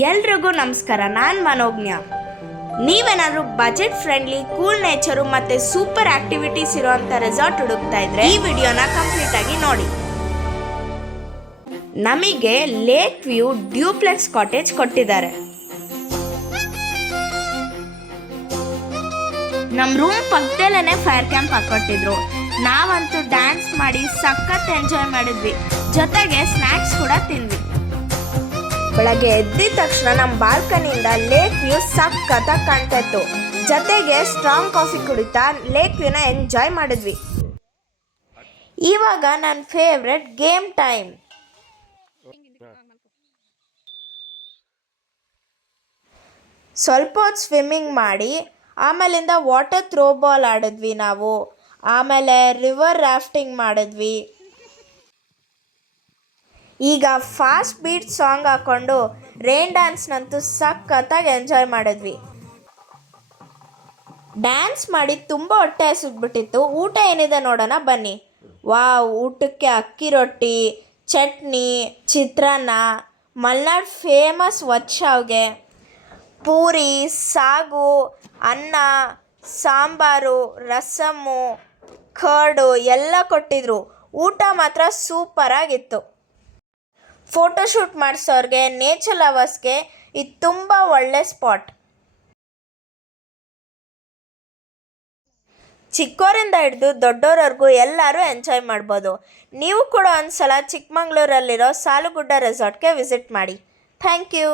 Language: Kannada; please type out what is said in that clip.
ಎಲ್ರಿಗೂ ನಮಸ್ಕಾರ, ನಾನು ಮನೋಜ್ಞ. ನೀವೇನಾದರೂ ಬಜೆಟ್ ಫ್ರೆಂಡ್ಲಿ, ಕೂಲ್ ನೇಚರು ಮತ್ತು ಸೂಪರ್ ಆಕ್ಟಿವಿಟೀಸ್ ಇರುವಂಥ ರೆಸಾರ್ಟ್ ಹುಡುಕ್ತಾ ಇದ್ರೆ ಈ ವಿಡಿಯೋನ ಕಂಪ್ಲೀಟ್ ಆಗಿ ನೋಡಿ. ನಮಗೆ ಲೇಕ್ ವ್ಯೂ ಡ್ಯೂಪ್ಲೆಕ್ಸ್ ಕಾಟೇಜ್ ಕೊಟ್ಟಿದ್ದಾರೆ. ನಮ್ಮ ರೂಮ್ ಪಕ್ಕದಲ್ಲೇ ಫೈರ್ ಕ್ಯಾಂಪ್ ಹಾಕೊಟ್ಟಿದ್ರು. ನಾವಂತೂ ಡ್ಯಾನ್ಸ್ ಮಾಡಿ ಸಖತ್ ಎಂಜಾಯ್ ಮಾಡಿದ್ವಿ. ಜೊತೆಗೆ ಸ್ನ್ಯಾಕ್ಸ್ ಕೂಡ ತಿಂದ್ವಿ. ಬೆಳಗ್ಗೆ ಎದ್ದಿದ ತಕ್ಷಣ ನಮ್ಮ ಬಾಲ್ಕನಿಯಿಂದ ಲೇಕ್ ವ್ಯೂ ಸಖತ್ತಾಗಿ ಕಾಣ್ತಾ ಇತ್ತು. ಜೊತೆಗೆ ಸ್ಟ್ರಾಂಗ್ ಕಾಫಿ ಕುಡಿತಾ ಲೇಕ್ ವ್ಯೂನ ಎಂಜಾಯ್ ಮಾಡಿದ್ವಿ. ಇವಾಗ ನನ್ನ ಫೇವ್ರೆಟ್ ಗೇಮ್ ಟೈಮ್. ಸ್ವಲ್ಪ ಹೊತ್ತು ಸ್ವಿಮ್ಮಿಂಗ್ ಮಾಡಿ ಆಮೇಲಿಂದ ವಾಟರ್ ಥ್ರೋ ಬಾಲ್ ಆಡಿದ್ವಿ ನಾವು. ಆಮೇಲೆ ರಿವರ್ ರಾಫ್ಟಿಂಗ್ ಮಾಡಿದ್ವಿ. ಈಗ ಫಾಸ್ಟ್ ಬೀಟ್ ಸಾಂಗ್ ಹಾಕ್ಕೊಂಡು ರೈನ್ ಡ್ಯಾನ್ಸ್ನಂತೂ ಸಖತ್ತಾಗಿ ಎಂಜಾಯ್ ಮಾಡಿದ್ವಿ. ಡ್ಯಾನ್ಸ್ ಮಾಡಿ ತುಂಬ ಹೊಟ್ಟೆ ಹಸಿದ್ಬಿಟ್ಟಿತ್ತು. ಊಟ ಏನಿದೆ ನೋಡೋಣ ಬನ್ನಿ. ವಾವ್, ಊಟಕ್ಕೆ ಅಕ್ಕಿ ರೊಟ್ಟಿ, ಚಟ್ನಿ, ಚಿತ್ರಾನ್ನ, ಮಲೆನಾಡು ಫೇಮಸ್ ಶಾವಿಗೆ, ಪೂರಿ, ಸಾಗು, ಅನ್ನ, ಸಾಂಬಾರು, ರಸಮ್ಮು, ಕರ್ಡು ಎಲ್ಲ ಕೊಟ್ಟಿದ್ರು. ಊಟ ಮಾತ್ರ ಸೂಪರಾಗಿತ್ತು. ಫೋಟೋಶೂಟ್ ಮಾಡಿಸೋರಿಗೆ, ನೇಚರ್ ಲವರ್ಸ್ಗೆ ಇದು ತುಂಬ ಒಳ್ಳೆ ಸ್ಪಾಟ್. ಚಿಕ್ಕವರಿಂದ ಹಿಡಿದು ದೊಡ್ಡೋರವರೆಗೂ ಎಲ್ಲರೂ ಎಂಜಾಯ್ ಮಾಡ್ಬೋದು. ನೀವು ಕೂಡ ಒಂದು ಸಲ ಚಿಕ್ಕಮಂಗ್ಳೂರಲ್ಲಿರೋ ಸಾಲುಗುಡ್ಡ ರೆಸಾರ್ಟ್ಗೆ ವಿಸಿಟ್ ಮಾಡಿ. Thank you.